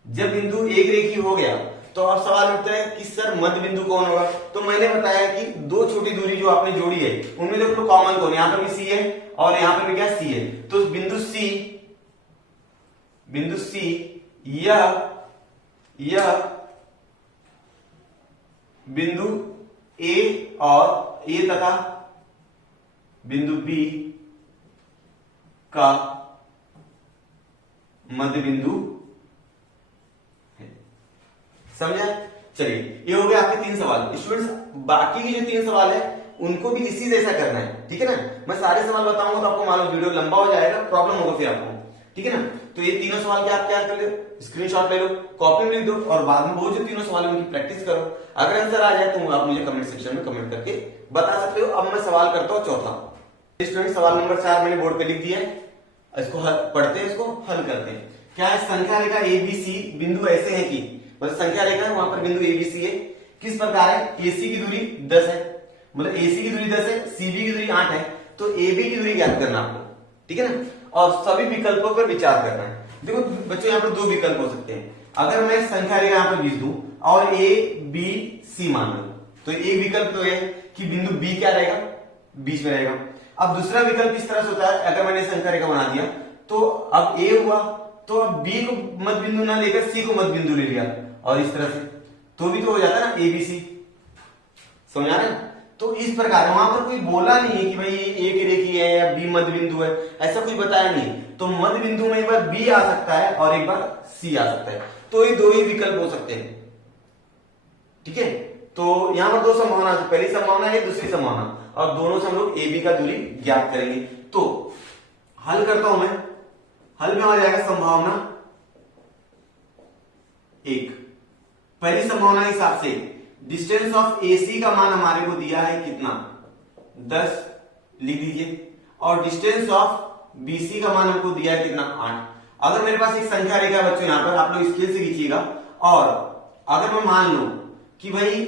जब बिंदु एक रेखीय हो गया तो अब सवाल उठता है कि सर मध्य बिंदु कौन होगा? तो मैंने बताया कि दो छोटी दूरी जो आपने जोड़ी है उनमें देखो कॉमन कौन है? यहां पर भी सी है और यहां पर भी क्या? सी है। तो बिंदु सी यह बिंदु ए और ए तथा बिंदु बी का मध्य बिंदु है। समझा? चलिए ये हो गए आपके 3 सवाल। स्टूडेंट्स बाकी के जो 3 सवाल है उनको भी इसी जैसा करना है, ठीक है ना। मैं सारे सवाल बताऊंगा तो आपको मालूम वीडियो लंबा हो जाएगा, प्रॉब्लम होगा फिर आपको, ठीक है ना। तो ये तीनों सवाल के आप क्या कर लो? स्क्रीनशॉट ले लो, कॉपी में लिख दो और बाद में वो जो तीनों सवाल उनकी प्रैक्टिस करो। अगर आंसर आ जाए तो आप मुझे कमेंट सेक्शन में कमेंट करके बता सकते हो। अब मैं सवाल करता हूं चौथा। स्टूडेंट सवाल नंबर 4 मैंने बोर्ड पे लिख दिया है, इसको पढ़ते हैं, इसको हल करते हैं। क्या है? संख्या रेखा ABC बिंदु ऐसे है कि, मतलब संख्या रेखा है वहां पर बिंदु ABC है, किस प्रकार है? AC की दूरी 10 है, मतलब AC की दूरी 10 है, CB की दूरी 8 है, तो AB की दूरी ज्ञात करना आपको। ठीक है ना, और सभी विकल्पों पर विचार करना है। देखो बच्चों यहाँ पर दो विकल्प हो सकते हैं, अगर मैं संख्या रेखा यहाँ पर खींच दूं और ए बी सी मान लू, तो एक विकल्प तो है कि बिंदु बी क्या रहेगा, बीच में रहेगा। अब दूसरा विकल्प इस तरह से होता है, अगर मैंने संख्या रेखा बना दिया तो अब ए हुआ, तो अब बी को मध्य बिंदु ना लेकर सी को मध्य बिंदु ले लिया, और इस तरह से तो भी तो हो जाता है ना ए बी सी, समझ आ रहा है। तो इस प्रकार वहां पर कोई बोला नहीं है कि भाई ए की रेखी है या बी मध्य बिंदु है, ऐसा कोई बताया नहीं। तो मध्य बिंदु में एक बार बी आ सकता है और एक बार सी आ सकता है, तो ये दो ही विकल्प हो सकते हैं, ठीक है। तो यहां पर दो संभावना, पहली संभावना है, दूसरी संभावना, और दोनों से हम लोग ए बी का दूरी ज्ञात करेंगे। तो हल करता हूं मैं, हल में आ जाएगा संभावना एक। पहली संभावना के हिसाब से डिस्टेंस ऑफ AC का मान हमारे को दिया है कितना, 10 लिख दीजिए, और डिस्टेंस ऑफ BC का मान हमको दिया है कितना, 8। अगर मेरे पास एक संख्या रेखा बच्चों, यहां पर आप लोग स्केल से खींचिएगा, और अगर मैं मान लूं कि भाई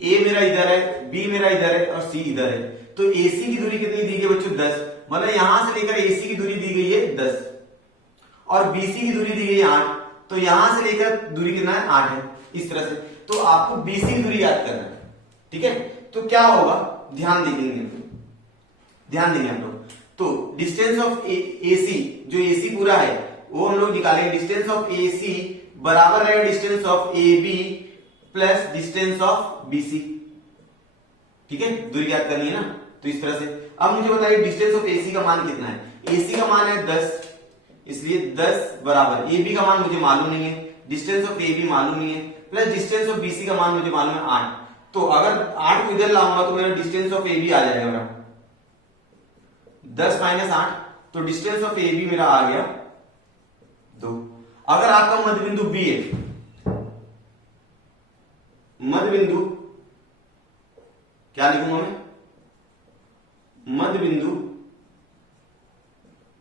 A मेरा इधर है, B मेरा इधर है और C इधर है, तो AC की दूरी कितनी दी गई बच्चों, 10। मतलब यहां से लेकर AC की दूरी दी गई है 10 और BC की दूरी दी गई है 8, तो यहां से लेकर दूरी कितना है, 8 है, इस तरह से। तो आपको BC की दूरी याद करना है, ठीक है। तो क्या होगा, ध्यान देंगे, ध्यान देंगे हम लोग। तो डिस्टेंस ऑफ AC, जो AC पूरा है वो हम लोग निकालेंगे, डिस्टेंस ऑफ AC बराबर रहेगा distance of AB plus distance of BC, ठीक है, दूरी याद करनी है ना। तो इस तरह से अब मुझे बताइए डिस्टेंस ऑफ AC का मान कितना है, AC का मान है 10, इसलिए 10 बराबर AB का मान मुझे मालूम नहीं है, डिस्टेंस ऑफ AB मालूम नहीं है, प्लस डिस्टेंस ऑफ BC का मान मुझे मालूम है 8। तो अगर 8 को इधर लाऊंगा तो मेरा डिस्टेंस ऑफ AB आ जाएगा मेरा 10 माइनस 8, तो डिस्टेंस ऑफ AB मेरा आ गया 2। अगर आपका मध्य बिंदु B है, मध्य बिंदु क्या लिखूंगा मैं, मध्य बिंदु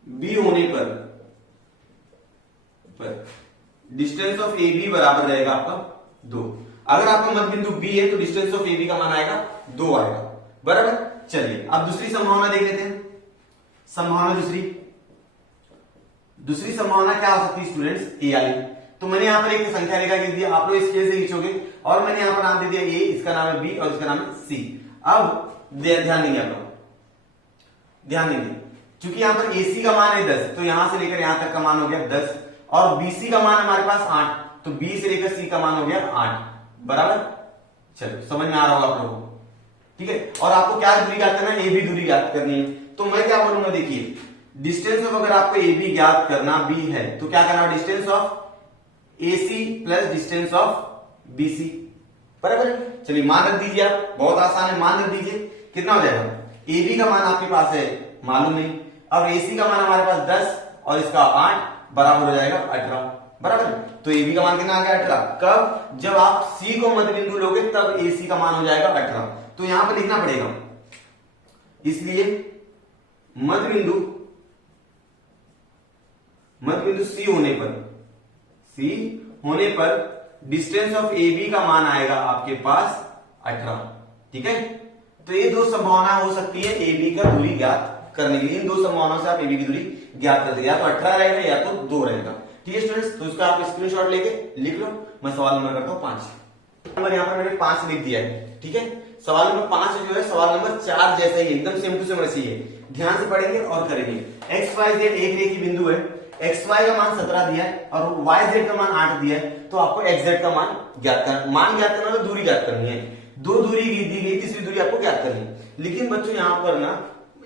B होने पर डिस्टेंस ऑफ AB बराबर रहेगा आपका 2। अगर आपका मध्य बिंदु B है तो डिस्टेंस ऑफ AB का मान आएगा 2 आएगा, बराबर। चलिए अब दूसरी संभावना देख लेते हैं। संभावना दूसरी संभावना क्या हो सकती है स्टूडेंट्स, ए आई। तो मैंने यहां पर एक संख्या रेखा खींच दिया, आप लोग स्केल से खींचोगे, और मैंने यहां पर नाम दे दिया ए, इसका नाम है बी और इसका नाम है सी। अब ध्यान देंगे आप लोग, ध्यान देंगे, क्योंकि यहां पर AC का मान है 10, तो यहां से लेकर यहां तक का मान हो गया 10, और BC का मान हमारे पास 8, तो B से लेकर C का मान हो गया 8, बराबर। चलो समझ में आ रहा होगा आप लोगों को, ठीक है। और आपको क्या दूरी ज्ञात करना है, AB दूरी ज्ञात करनी है। तो मैं क्या बोलूंगा, देखिए डिस्टेंस ऑफ, अगर आपको AB ज्ञात करना B है तो क्या करना, distance of AC plus distance of BC, बराबर। चलिए मान रख दीजिए आप, बहुत आसान है, मान रख दीजिए, कितना हो जाएगा, AB का मान आपके पास है मालूम नहीं, अब AC का मान हमारे पास 10 और इसका 8 बराबर हो जाएगा 18, बराबर। तो AB का मान कितना आ गया 18, कब, जब आप C को मध्य बिंदु लोगे तब AC का मान हो जाएगा 18। तो यहां पर लिखना पड़ेगा, इसलिए मध्य बिंदु C होने पर डिस्टेंस ऑफ AB का मान आएगा आपके पास 18, ठीक है। तो ये दो संभावना हो सकती है AB का दूरी ज्ञात करने के लिए, इन दो संभावनाओं से आप AB की दूरी ज्ञात कर देंगे, या तो 18 रहेगा या तो 2 रहेगा, ठीक है स्टूडेंट्स। तो इसका आप स्क्रीनशॉट लेके लिख लो। मैं सवाल नंबर करता हूं 5 नंबर, यहाँ पर मैंने 5 लिख दिया है, ठीक है। सवाल नंबर 5 जो है सवाल नंबर 4 जैसा ही, एकदम सेम टू सेम वैसे ही है, ध्यान से पढ़ेंगे और करेंगे। XYZ एक रेखीय बिंदु है, XY का मान 17 दिया है और YZ का मान 8 दिया है, तो आपको XZ का मान ज्ञात करना, मान ज्ञात करना तो दूरी ज्ञात करनी है, 2 दूरी दी गई, तीसरी दूरी आपको ज्ञात करनी है। लेकिन बच्चों यहां पर ना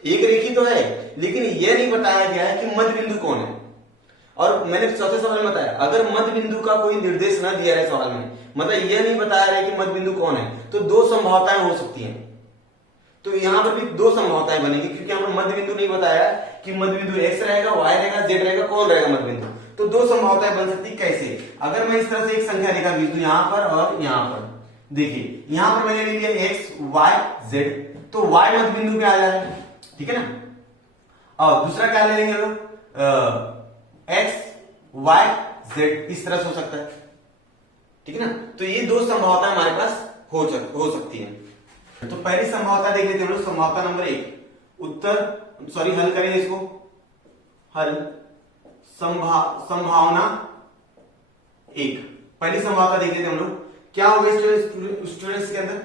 एक रेखी तो है, लेकिन यह नहीं बताया गया है कि मध्य बिंदु कौन है। और मैंने चौथे सवाल में बताया, अगर मध्य बिंदु का कोई निर्देश न दिया है सवाल में, मतलब यह नहीं बताया है कि मध्य बिंदु कौन है, तो 2 संभावनाएं हो सकती हैं। तो यहां पर भी 2 संभावनाएं बनेगी, क्योंकि यहां पर मध्य बिंदु नहीं बताया कि मध्य बिंदु X रहेगा, Y रहेगा, Z रहेगा, कौन रहेगा मध्य बिंदु। तो 2 संभावनाएं बन सकती, कैसे, अगर मैं इस तरह से एक संख्या रेखा खींच दूं यहां पर और यहां पर, देखिए यहां पर मैंने ले लिया X Y Z, तो Y मध्य बिंदु पे आ जा रहा है, ठीक है ना। और दूसरा क्या ले लेंगे लोग, X Y Z, इस तरह से हो सकता है, ठीक है ना। तो ये 2 संभावनाएं हमारे पास हो सकती है। तो पहली संभावना देख लेते हैं हम लोग, संभावना नंबर 1, उत्तर, सॉरी हल करेंगे इसको, हल संभावना एक। पहली संभावना देख लेते हैं हम लोग, क्या होगा स्टूडेंट्स के अंदर।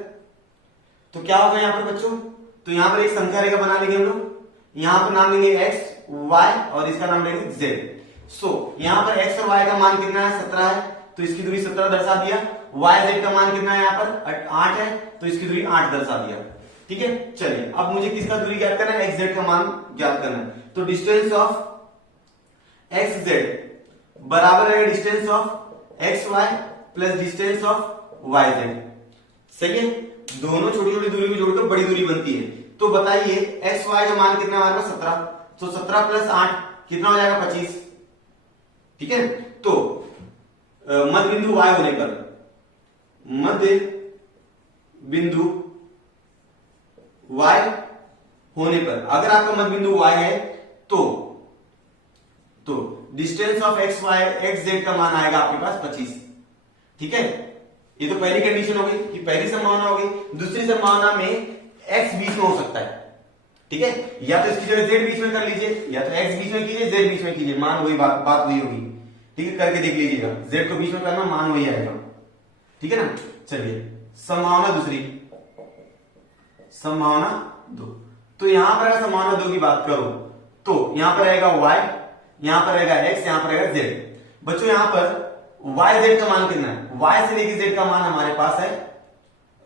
तो क्या होगा यहाँ पर बच्चों, तो यहाँ पर एक संख्या रेखा बना लेंगे हम लोग, यहाँ पर नाम देंगे x y और इसका नाम देंगे z। सो यहाँ पर x और y का मान कितना है, 17 है, तो इसकी दूरी 17 दर्शा दिया। y z का मान कितना है, यहाँ पर 8 है, तो इसकी दूरी 8 दर्शा दिया। ठीक है, चलिए अब मुझे किसका दूरी ज्ञात करना है, xz का मान ज्ञात करना है। तो डिस्टेंस ऑफ xz बराबर है distance of xy plus distance of yz। सही है, दोनों छोटी छोटी दूरी को जोड़कर बड़ी दूरी बनती है। तो बताइए xy का मान कितना हमारे पास 17, तो 17 प्लस 8 कितना हो जाएगा 25। ठीक है, तो मध्य बिंदु y होने पर, मध्य बिंदु y होने पर अगर आपका मध्य बिंदु y है तो distance of X Y X Z का मान आएगा आपके पास 25। ठीक है, ये तो पहली कंडीशन हो गई कि पहली संभावना हो गई। दूसरी संभावना में x बीच में हो सकता है। ठीक है, या तो इसकी जगह z बीच में कर लीजिए, या तो x बीच में कीजिए, z बीच में कीजिए, मान वही बात वही होगी। ठीक है, करके देख लीजिएगा, z को बीच में करना, मान वही आएगा। ठीक है ना, चलिए संभावना दूसरी, संभावना दो। तो यहां पर अगर संभावना दो की बात करो तो यहां पर रहेगा y, यहां पर रहेगा x, यहां पर रहेगा z। बच्चों यहां पर y z का मान कितना है, y से लेकर z का मान हमारे पास है,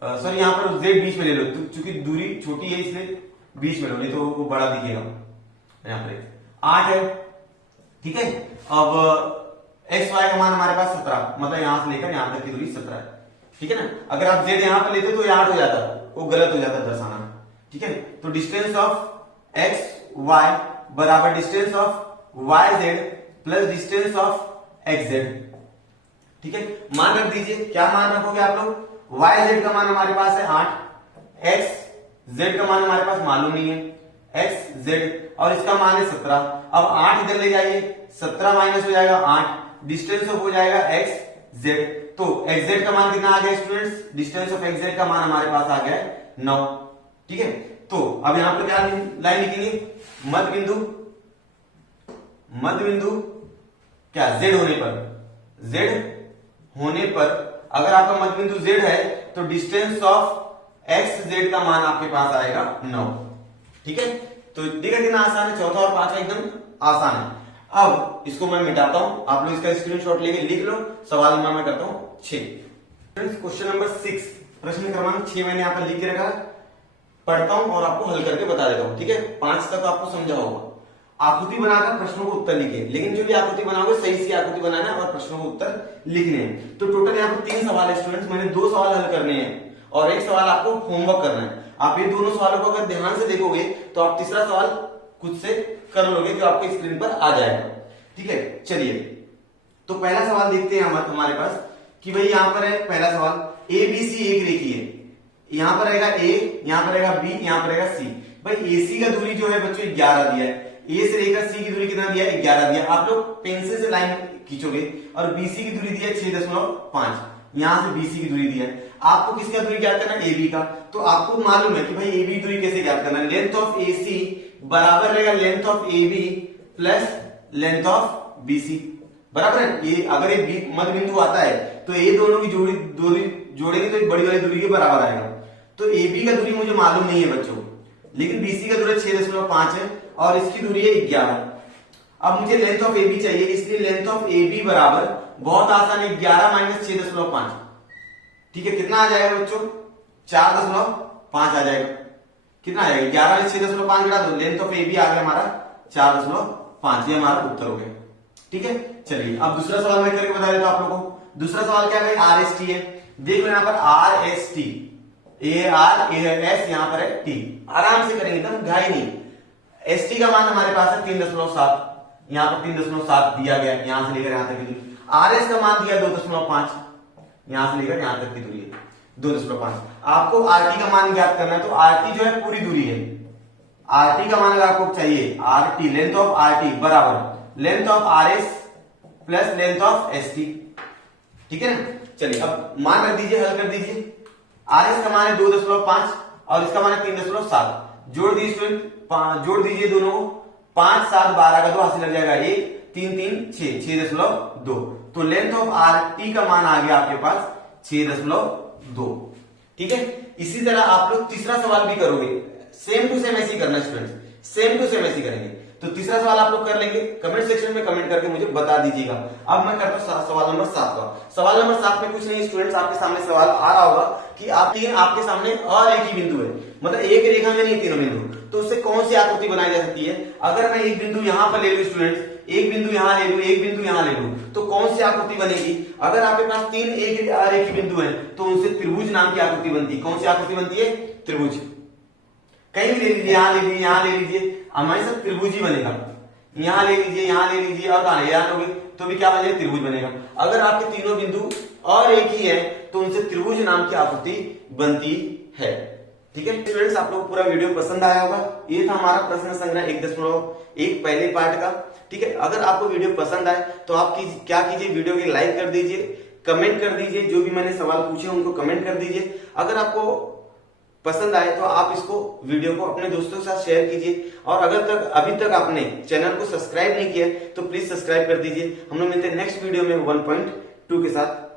सॉरी यहां पर z बीच में ले लो, चूंकि दूरी छोटी है इसलिए बीच में लो, नहीं तो वो बड़ा दिखेगा। यहां पर 8 है। ठीक है, अब x y का मान हमारे पास 17, मतलब यहां से लेकर यहां तक की दूरी 17 है। ठीक है ना, अगर आप z यहां पर लेते तो ये 8 हो जाता, वो गलत हो जाता दर्शाना। ठीक है, तो डिस्टेंस ऑफ x y बराबर distance of y z plus distance of x z। ठीक है, मान रख दीजिए, क्या मान रखोगे आप लोग, y z का मान हमारे पास है 8, x z का मान हमारे पास मालूम नहीं है, x z और इसका मान है 17। अब 8 इधर ले जाइए, 17 माइनस हो जाएगा 8, डिस्टेंस ऑफ हो जाएगा x z। तो x z का मान कितना आ गया students, distance of x z का मान हमारे पास आ गया है 9। ठीक है, तो अब यहां पर क्या लाइन लिखेंगे, मध्य बिंदु क्या z होने पर, z होने पर अगर आपका मध्य बिंदु z है तो डिस्टेंस ऑफ x z का मान आपके पास आएगा 9। ठीक है, तो देखा कितना आसान है, चौथा और पांचवा एकदम आसान है। अब इसको मैं मिटाता हूं, आप लोग इसका स्क्रीनशॉट लेके लिख लो। सवाल नंबर मैं करता हूं 6। क्वेश्चन नंबर 6, प्रश्न क्रमांक 6 मैंने यहां पर लिख के रखा, पढ़ता हूं और आपको हल करके बता देता हूं। ठीक है, 5 तक आपको समझा होगा। आकृति बनाकर प्रश्नों को उत्तर लिखिए, लेकिन जो भी आकृति बनाओगे सही सी आकृति बनाना है और प्रश्नों को उत्तर लिखने हैं। तो टोटल यहाँ पर 3 सवाल है स्टूडेंट्स, मैंने 2 सवाल हल करने हैं और 1 सवाल आपको होमवर्क करना है। आप ये दोनों सवालों को अगर ध्यान से देखोगे तो आप तीसरा सवाल खुद से कर लोगे, जो आपके स्क्रीन पर आ जाएगा। ठीक है, चलिए तो पहला सवाल देखते हैं हमारे पास कि भाई यहाँ पर है पहला सवाल, ए बी सी एक रेखी है, यहाँ पर रहेगा ए, यहाँ पर रहेगा बी, यहाँ पर रहेगा सी। भाई एसी का दूरी जो है बच्चों 11 दिया है, ए से लेकर सी की दूरी कितना दिया है 11 दिया। आप लोग पेंसिल से लाइन खींचोगे और बीसी की दूरी दिया है 6.5, यहां से बीसी की दूरी दिया है। आपको किसका दूरी ज्ञात करना है, एबी का। तो आपको मालूम है कि भाई एबी की दूरी कैसे ज्ञात करना है, लेंथ ऑफ एसी बराबर रहेगा length of AB plus length of BC, बराबर है। ये अगर ये मध्य बिंदु आता है तो ये दोनों की दूरी जोड़ेंगे तो एक बड़ी वाली दूरी के बराबर आएगा। तो एबी का दूरी मुझे मालूम नहीं है बच्चों, लेकिन बीसी का दूरी 6.5 है और इसकी दूरी है 11। अब मुझे लेंथ ऑफ एबी चाहिए, इसलिए लेंथ ऑफ एबी बराबर बहुत आसान है 11 माइनस 6.5। ठीक है, कितना आ जाएगा बच्चों, 4.5 आ जाएगा। कितना आ जाएगा, 11 में 6.5 घटा दो, लेंथ ऑफ एबी आ गया हमारा 4.5, ये हमारा उत्तर हो गया। ठीक है, चलिए अब दूसरा सवाल मैं करके बता देता हूं आप लोगों को। दूसरा सवाल क्या है, आर एस टी है। देख लो यहाँ पर R S T, A R A S, यहाँ पर है टी। आराम से करेंगे, एकदम घाई नहीं। एस टी का मान हमारे पास है 3.7, यहाँ पर 3.7 दिया गया, यहां से लेकर यहां तक की दूरी। आर एस का मान दिया 2.5, यहां से लेकर यहां तक की दूरी है 2.5। आपको आर टी का मान ज्ञात करना है, तो आर टी जो है पूरी दूरी है। आर टी का मान अगर आपको चाहिए, R T length of R T बराबर length of R S plus length of S T. ठीक है ना, चलिए अब मान रख दीजिए, हल कर दीजिए। आर एस का मान है 2.5 और इसका मान है 3.7। जोड़ दीजिए स्टूडेंट, जोड़ दीजिए दोनों को, 5 7 12 का 2 हाथ से लग जाएगा 1 3 3 6 6.2। तो लेंथ ऑफ आर टी का मान आ गया आपके पास 6.2। ठीक है, इसी तरह आप लोग तीसरा सवाल भी करोगे, सेम टू सेम ऐसे ही करना स्टूडेंट्स, सेम टू सेम ऐसे ही करेंगे। तो तीसरा सवाल आप लोग कर लेंगे, कमेंट सेक्शन में कमेंट करके मुझे बता दीजिएगा। अब मैं करता हूं सवाल नंबर 7 का। सवाल नंबर 7 में कुछ नहीं स्टूडेंट्स, आपके सामने सवाल आ रहा होगा कि आपके सामने और एक ही बिंदु है, मतलब एक रेखा में नहीं तीनों बिंदु, तो उससे कौन सी आकृति बनाई जा सकती है। अगर मैं एक बिंदु यहां पर ले लूं स्टूडेंट्स, एक बिंदु यहां ले लूं, एक बिंदु यहां ले लूं, तो कौन सी आकृति बनेगी। अगर आपके पास 3 एक रेखी बिंदु है तो उनसे त्रिभुज नाम की आकृति बनती है। कौन सी आकृति बनती है, त्रिभुज। कहीं भी ले लीजिए, यहां ले लीजिए, यहां ले लीजिए, हमारे सब त्रिभुज ही बनेगा। यहां ले लीजिए, यहां ले लीजिए और यहां लोगे तो भी क्या बनेगा, त्रिभुज बनेगा। अगर आपके तीनों बिंदु और एक ही है तो उनसे त्रिभुज नाम की आकृति बनती है। ठीक है स्टूडेंट्स, आप लोग पूरा वीडियो पसंद आया होगा। ये था हमारा प्रश्न संग्रह 1.1 पहले पार्ट का। ठीक है, अगर आपको वीडियो पसंद आए तो आप क्या कीजिए, वीडियो की लाइक कर दीजिए, कमेंट कर दीजिए, जो भी मैंने सवाल पूछे उनको कमेंट कर दीजिए। अगर आपको पसंद आए तो आप इसको वीडियो को अपने दोस्तों के साथ शेयर कीजिए, और अभी तक आपने चैनल को सब्सक्राइब नहीं किया तो प्लीज सब्सक्राइब कर दीजिए। हम लोग मिलते हैं नेक्स्ट वीडियो में 1.2 के साथ।